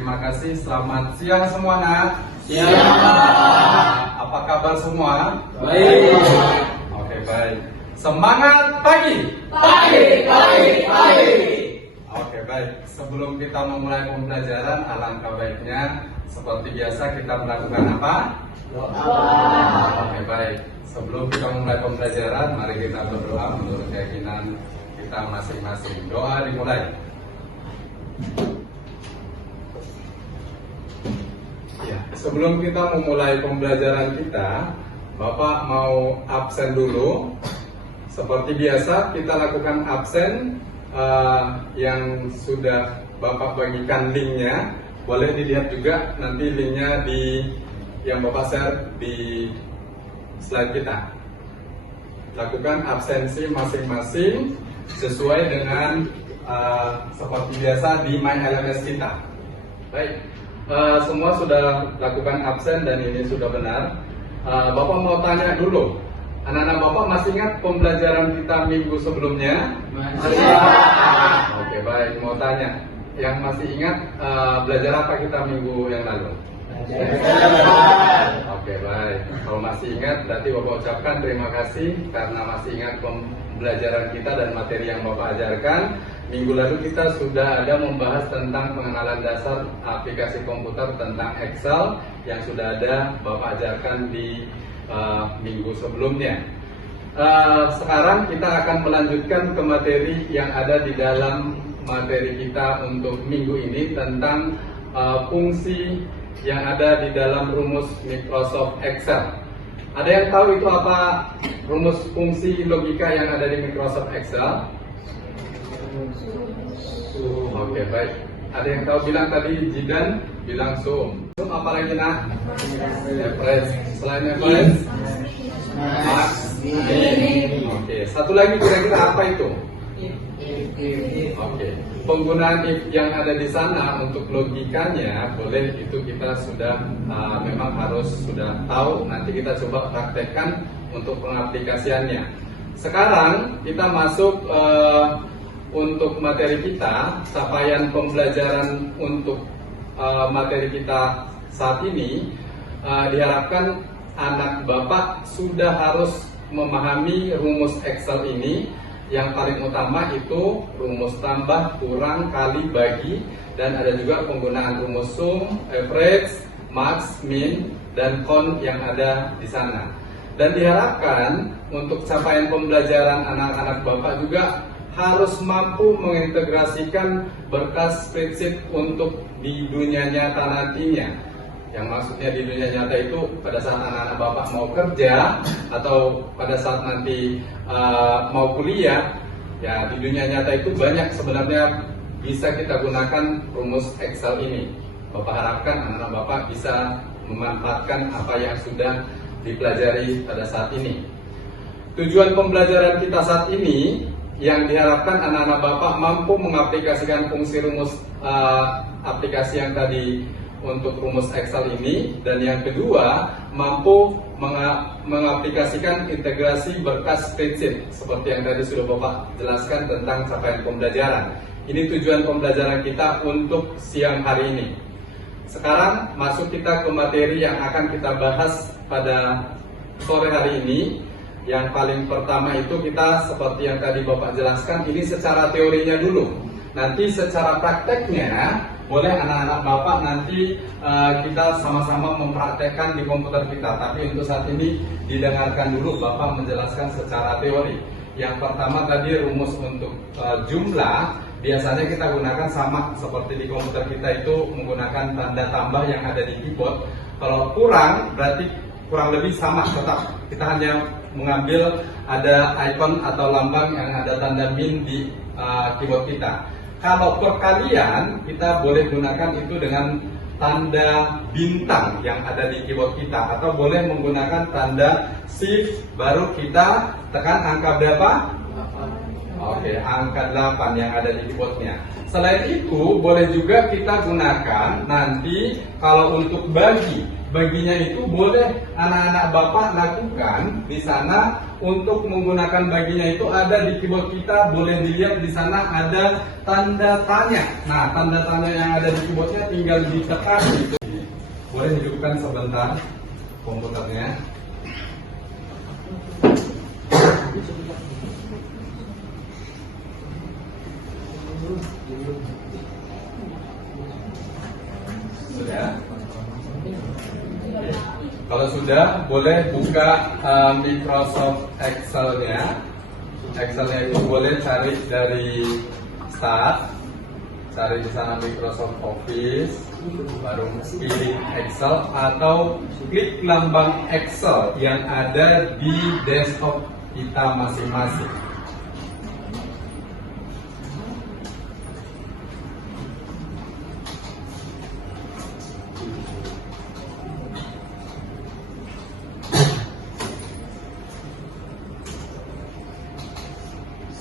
terima kasih. Selamat siang semua, nak. Siang, Pak. Apa kabar semua? Baik. Oke, baik. Semangat pagi. Pagi. Oke, baik. Sebelum kita memulai pembelajaran, alangkah baiknya seperti biasa kita melakukan apa? Oke, baik. Sebelum kita memulai pembelajaran, mari kita berdoa menurut keyakinan kita masing-masing. Doa dimulai. Ya, sebelum kita memulai pembelajaran kita, Bapak mau absen dulu. Seperti biasa, kita lakukan absen yang sudah Bapak bagikan linknya. Boleh dilihat juga nanti linknya di yang Bapak share di slide kita. Lakukan absensi masing-masing sesuai dengan seperti biasa di My LMS kita. Baik, semua sudah lakukan absen dan ini sudah benar. Bapak mau tanya dulu, anak-anak Bapak masih ingat pembelajaran kita minggu sebelumnya? Masih. Oke, baik, mau tanya, yang masih ingat belajar apa kita minggu yang lalu? Oke, baik. Kalau masih ingat, berarti Bapak ucapkan terima kasih karena masih ingat pembelajaran kita dan materi yang Bapak ajarkan. Minggu lalu kita sudah ada membahas tentang pengenalan dasar aplikasi komputer tentang Excel yang sudah ada Bapak ajarkan di minggu sebelumnya. Sekarang kita akan melanjutkan ke materi yang ada di dalam materi kita untuk minggu ini tentang fungsi yang ada di dalam rumus Microsoft Excel. Ada yang tahu itu apa rumus fungsi logika yang ada di Microsoft Excel? Oke, baik. Ada yang tahu bilang tadi Jidan bilang sum. Sum apa lagi nak? Average. Selain average? Max. Oke. Satu lagi kira-kira apa itu? Oke. Penggunaan if yang ada di sana untuk logikanya boleh itu kita sudah memang harus sudah tahu. Nanti kita coba praktekkan untuk pengaplikasiannya. Sekarang kita masuk untuk materi kita, capaian pembelajaran untuk materi kita saat ini diharapkan anak Bapak sudah harus memahami rumus Excel ini. Yang paling utama itu rumus tambah, kurang, kali, bagi, dan ada juga penggunaan rumus sum, average, max, min, dan count yang ada di sana. Dan diharapkan untuk capaian pembelajaran anak-anak Bapak juga harus mampu mengintegrasikan berkas spreadsheet untuk di dunia nyata nantinya. Yang maksudnya di dunia nyata itu pada saat anak-anak Bapak mau kerja atau pada saat nanti mau kuliah, ya di dunia nyata itu banyak sebenarnya bisa kita gunakan rumus Excel ini. Bapak harapkan anak-anak Bapak bisa memanfaatkan apa yang sudah dipelajari pada saat ini. Tujuan pembelajaran kita saat ini yang diharapkan anak-anak Bapak mampu mengaplikasikan fungsi rumus aplikasi yang tadi untuk rumus Excel ini, dan yang kedua mampu mengaplikasikan integrasi berkas spreadsheet seperti yang tadi sudah Bapak jelaskan tentang capaian pembelajaran. Ini tujuan pembelajaran kita untuk siang hari ini. Sekarang masuk kita ke materi yang akan kita bahas pada sore hari ini. Yang paling pertama itu kita seperti yang tadi Bapak jelaskan, ini secara teorinya dulu. Nanti secara prakteknya boleh anak-anak Bapak nanti kita sama-sama mempraktekkan di komputer kita. Tapi untuk saat ini didengarkan dulu Bapak menjelaskan secara teori. Yang pertama tadi rumus untuk jumlah, biasanya kita gunakan sama seperti di komputer kita itu menggunakan tanda tambah yang ada di keyboard. Kalau kurang berarti kurang lebih sama, tetap kita hanya mengambil ada icon atau lambang yang ada tanda min di keyboard kita. Kalau perkalian kita boleh gunakan itu dengan tanda bintang yang ada di keyboard kita, atau boleh menggunakan tanda shift baru kita tekan angka berapa? Oke, angka 8 yang ada di keyboardnya. Selain itu boleh juga kita gunakan nanti kalau untuk bagi baginya itu boleh anak-anak Bapak lakukan di sana. Untuk menggunakan baginya itu ada di keyboard kita, boleh dilihat di sana ada tanda tanya. Nah, tanda tanya yang ada di keyboardnya tinggal ditekan gitu. Boleh hidupkan sebentar komputernya. Sudah? Kalau sudah, boleh buka Microsoft Excel-nya. Excel-nya itu boleh cari dari Start, cari di sana Microsoft Office, baru pilih Excel atau klik lambang Excel yang ada di desktop kita masing-masing.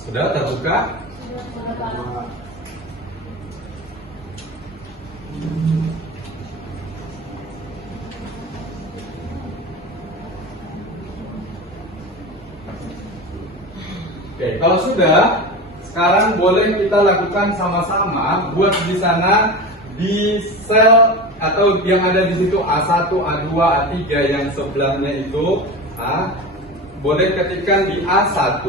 Sudah terbuka? Oke, kalau sudah, sekarang boleh kita lakukan sama-sama buat di sana di sel atau yang ada di situ A1, A2, A3 yang sebelahnya itu, boleh ketikkan di A1.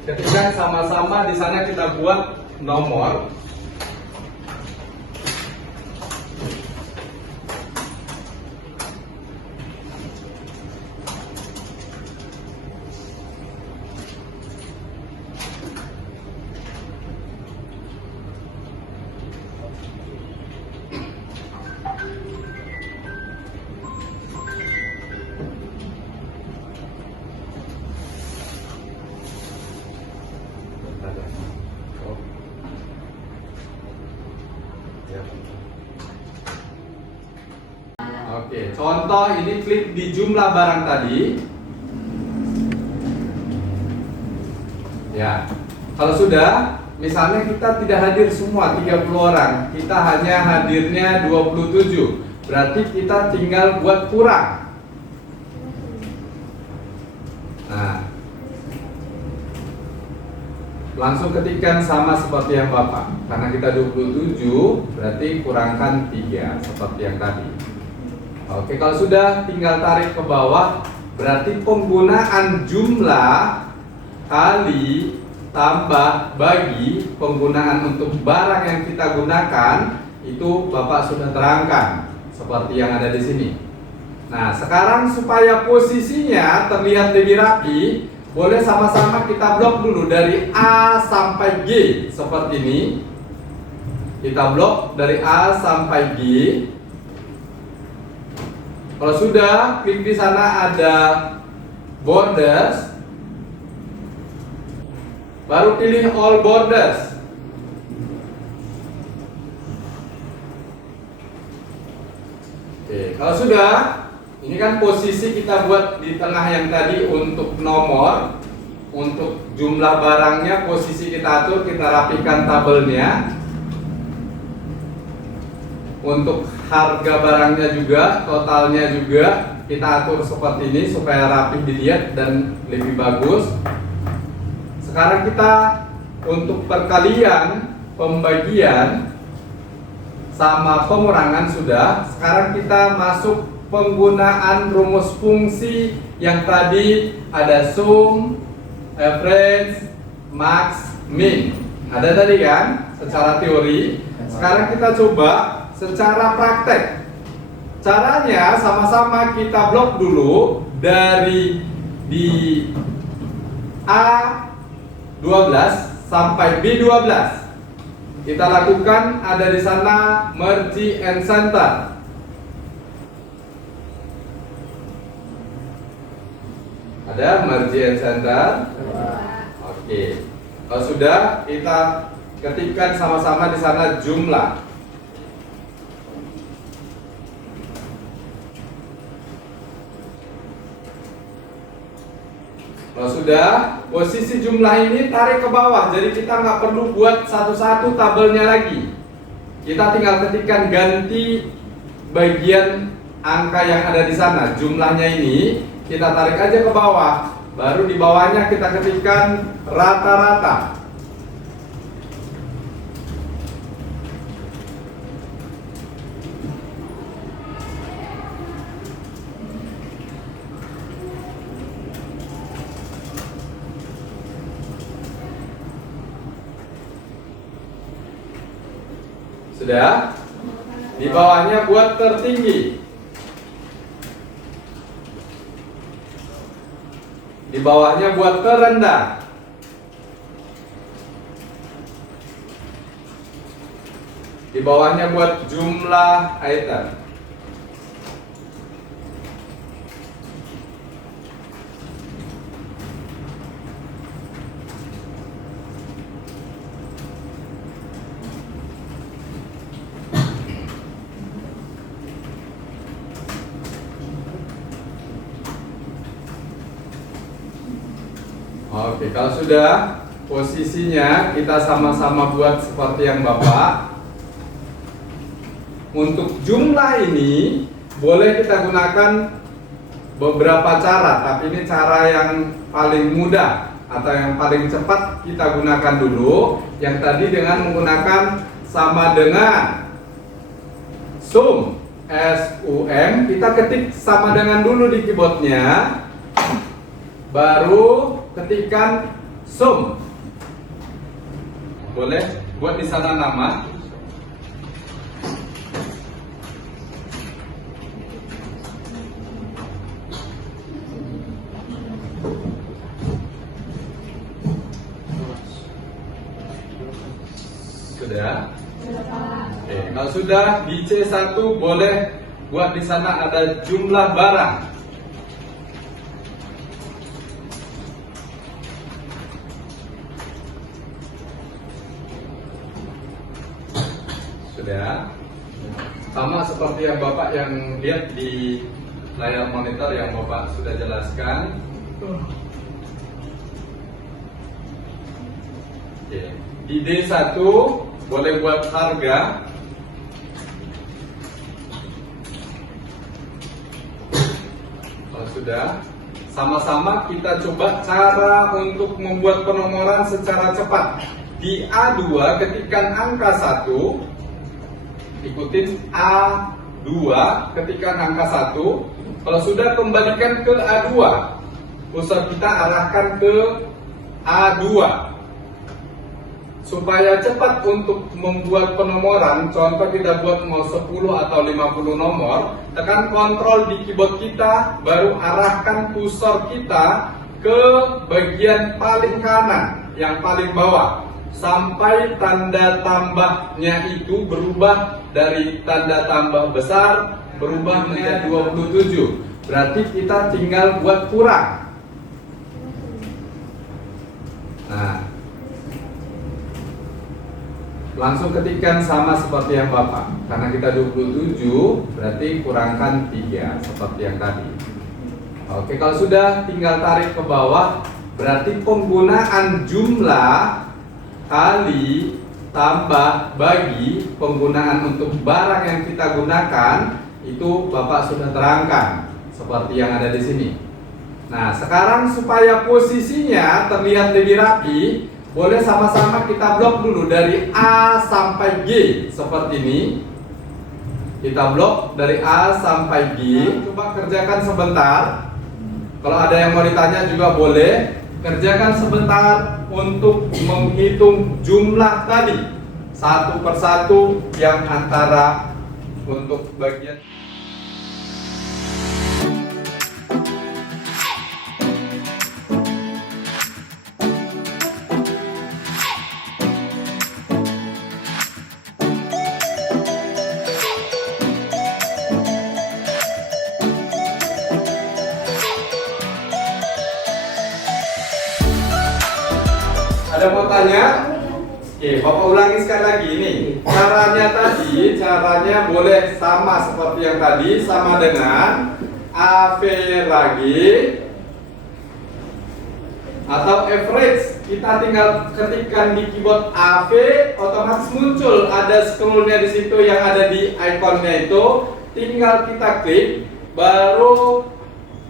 Ketika sama-sama di sana kita buat nomor. Oke, contoh ini klik di jumlah barang tadi. Ya, kalau sudah, misalnya kita tidak hadir semua 30 orang, kita hanya hadirnya 27. Berarti kita tinggal buat kurang. Nah, langsung ketikkan sama seperti yang Bapak. Karena kita 27, berarti kurangkan 3 seperti yang tadi. Oke, kalau sudah tinggal tarik ke bawah. Berarti penggunaan jumlah kali tambah bagi penggunaan untuk barang yang kita gunakan itu Bapak sudah terangkan seperti yang ada di sini. Nah, sekarang supaya posisinya terlihat lebih rapi, boleh sama-sama kita blok dulu dari A sampai G seperti ini. Kita blok dari A sampai G. Kalau sudah, klik di sana ada borders, baru pilih all borders. Oke, kalau sudah, ini kan posisi kita buat di tengah yang tadi untuk nomor, untuk jumlah barangnya posisi kita atur, kita rapikan tabelnya. Untuk harga barangnya juga, totalnya juga kita atur seperti ini supaya rapi dilihat dan lebih bagus. Sekarang kita untuk perkalian, pembagian sama pengurangan sudah. Sekarang kita masuk penggunaan rumus fungsi yang tadi ada sum, average, max, min. Ada tadi kan secara teori. Sekarang kita coba secara praktek. Caranya sama-sama kita blok dulu dari di A12 sampai B12. Kita lakukan ada di sana merge and center. Ada merge and center. Oke. Kalau sudah, kita ketikkan sama-sama di sana jumlah. Kalau sudah, posisi jumlah ini tarik ke bawah, jadi kita nggak perlu buat satu-satu tabelnya lagi. Kita tinggal ketikkan ganti bagian angka yang ada di sana, jumlahnya ini kita tarik aja ke bawah. Baru di bawahnya kita ketikkan rata-rata. Sudah? Di bawahnya buat tertinggi. Di bawahnya buat terendah. Di bawahnya buat jumlah item. Oke, kalau sudah posisinya kita sama-sama buat seperti yang Bapak. Untuk jumlah ini boleh kita gunakan beberapa cara, tapi ini cara yang paling mudah atau yang paling cepat kita gunakan dulu. Yang tadi dengan menggunakan sama dengan sum, SUM, kita ketik sama dengan dulu di keyboardnya, baru ketikkan sum. Boleh buat di sana nama. Sudah? Oke, kalau sudah di C1 boleh buat di sana ada jumlah barang. Sudah? Sama seperti yang Bapak yang lihat di layar monitor yang Bapak sudah jelaskan. Oke. Di D1 boleh buat harga. Kalau sudah, sama-sama kita coba cara untuk membuat penomoran secara cepat. Di A2 ketikkan angka 1, ikutin A2, ketikkan angka 1. Kalau sudah, kembalikan ke A2. Kursor kita arahkan ke A2. Supaya cepat untuk membuat penomoran, contoh kita buat mau 10 atau 50 nomor, tekan kontrol di keyboard kita, baru arahkan kursor kita ke bagian paling kanan, yang paling bawah, sampai tanda tambahnya itu berubah dari tanda tambah besar berubah menjadi 27. Berarti kita tinggal buat kurang. Nah, langsung ketikkan sama seperti yang Bapak. Karena kita 27, berarti kurangkan 3 seperti yang tadi. Oke, kalau sudah tinggal tarik ke bawah. Berarti penggunaan jumlah kali tambah bagi, penggunaan untuk barang yang kita gunakan itu Bapak sudah terangkan seperti yang ada di sini. Nah, sekarang supaya posisinya terlihat lebih rapi, boleh sama-sama kita blok dulu dari A sampai G seperti ini. Kita blok dari A sampai G. Coba kerjakan sebentar. Kalau ada yang mau ditanya juga boleh. Kerjakan sebentar untuk menghitung jumlah tadi satu persatu yang antara untuk bagian. Ada mau tanya? Oke, Bapak ulangi sekali lagi ini. Caranya boleh sama seperti yang tadi, sama dengan average atau average. Kita tinggal ketikkan di keyboard AV, otomatis muncul ada scrollnya di situ yang ada di ikonnya itu. tinggal kita klik, baru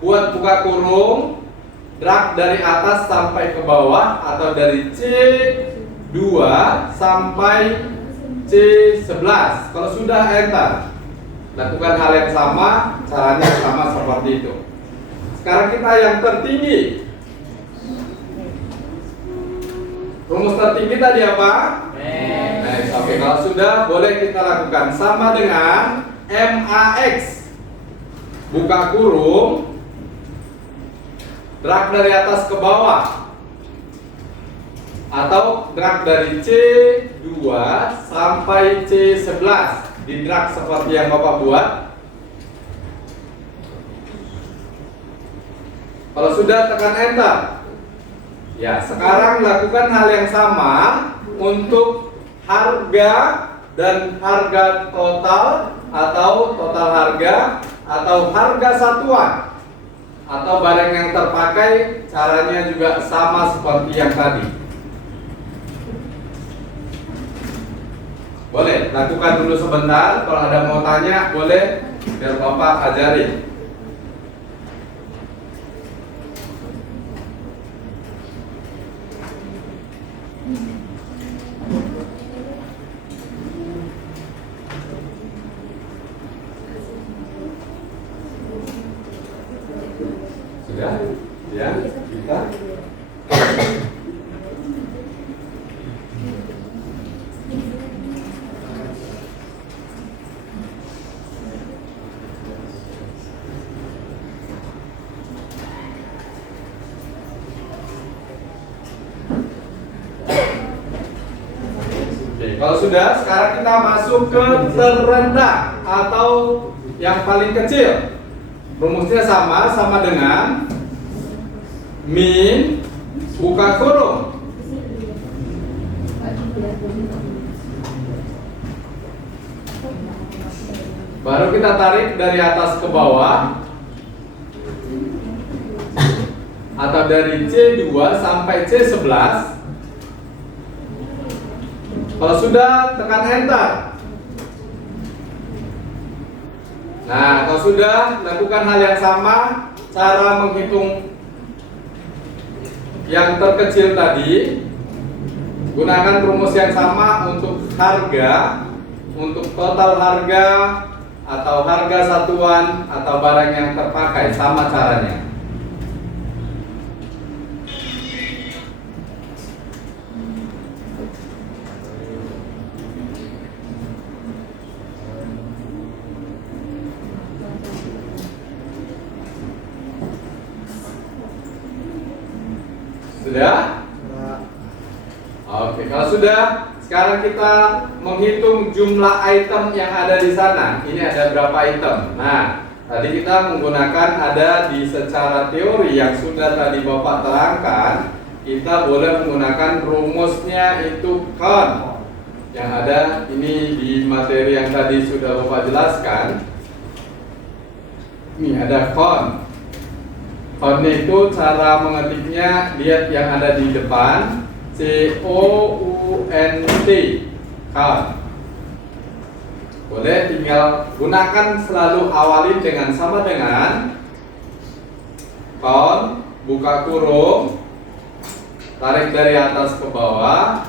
buat buka kurung, drag dari atas sampai ke bawah atau dari C2 sampai C11. Kalau sudah enter, lakukan hal yang sama, caranya sama seperti itu. Sekarang kita yang tertinggi. Rumus tertinggi tadi apa? Max. Oke, kalau sudah boleh kita lakukan sama dengan MAX. Buka kurung, drag dari atas ke bawah atau drag dari C2 sampai C11. Di drag seperti yang Bapak buat. Kalau sudah, tekan enter. Ya, sekarang lakukan hal yang sama untuk harga dan harga total atau total harga atau harga satuan atau barang yang terpakai. Caranya juga sama seperti yang tadi. Boleh lakukan dulu sebentar. Kalau ada mau tanya boleh, biar Bapak ajarin. Sudah? Ya, kita. Oke, kalau sudah, sekarang kita masuk ke terendah atau yang paling kecil. Rumusnya sama dengan min buka kurung. Baru kita tarik dari atas ke bawah atau dari C2 sampai C11. Kalau sudah, tekan enter. Nah, kalau sudah, lakukan hal yang sama. Cara menghitung yang terkecil tadi, gunakan rumus yang sama untuk harga, untuk total harga atau harga satuan atau barang yang terpakai. Sama caranya. Sudah? Oke, kalau sudah, sekarang kita menghitung jumlah item yang ada di sana. Ini ada berapa item? Nah, tadi kita menggunakan ada di secara teori yang sudah tadi Bapak terangkan. Kita boleh menggunakan rumusnya itu count. Yang ada ini di materi yang tadi sudah Bapak jelaskan. Ini ada count. Count itu cara mengetiknya, lihat yang ada di depan, COUNT, count. Boleh tinggal gunakan, selalu awalin dengan sama dengan count, buka kurung, tarik dari atas ke bawah,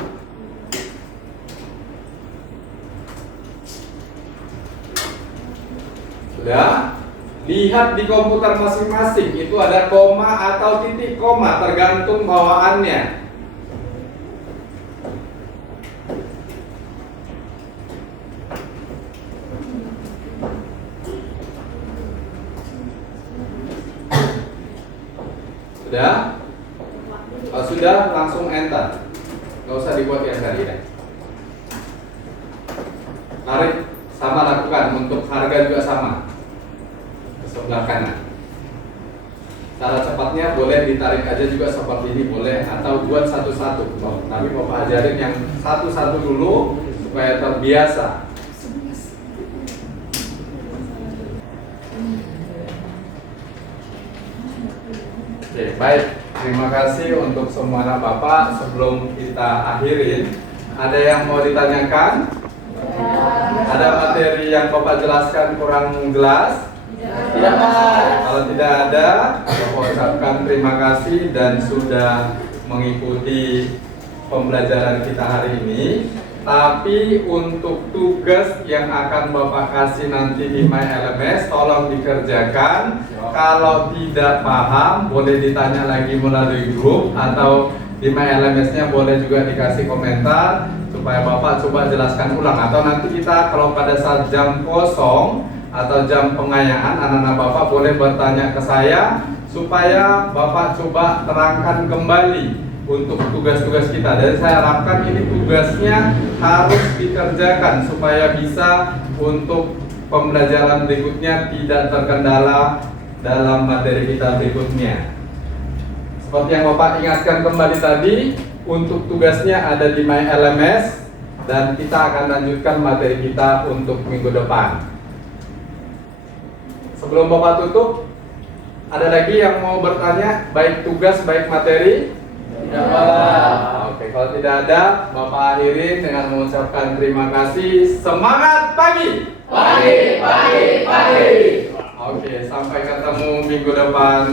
sudah. Lihat di komputer masing-masing itu ada koma atau titik koma, tergantung bawaannya. Sudah? Kalau sudah, langsung enter. Gak usah dibuat yang tadi ya. Tarik, sama lakukan. Untuk harga juga sama, sebelah kanan. Cara cepatnya boleh ditarik aja juga seperti ini boleh, atau buat satu-satu. Tapi Bapak ajarin yang satu-satu dulu supaya terbiasa. Oke, baik. Terima kasih untuk semua anak Bapak. Sebelum kita akhirin, ada yang mau ditanyakan? Ada materi yang Bapak jelaskan kurang jelas? Tidak, Pak. Kalau tidak ada, Bapak ucapkan terima kasih dan sudah mengikuti pembelajaran kita hari ini. Tapi untuk tugas yang akan Bapak kasih nanti di MyLMS, tolong dikerjakan. Kalau tidak paham, boleh ditanya lagi melalui grup atau di MyLMS-nya boleh juga dikasih komentar supaya Bapak coba jelaskan ulang. Atau nanti kita kalau pada saat jam kosong atau jam pengayaan, anak-anak Bapak boleh bertanya ke saya supaya Bapak coba terangkan kembali untuk tugas-tugas kita. Dan saya harapkan ini tugasnya harus dikerjakan supaya bisa untuk pembelajaran berikutnya tidak terkendala dalam materi kita berikutnya. Seperti yang Bapak ingatkan kembali tadi, untuk tugasnya ada di MyLMS dan kita akan lanjutkan materi kita untuk minggu depan. Sebelum Bapak tutup, ada lagi yang mau bertanya, baik tugas baik materi? Ya, Pak. Oke, kalau tidak ada, Bapak akhirin dengan mengucapkan terima kasih. Semangat pagi! Pagi, pagi, pagi. Oke, sampai ketemu minggu depan.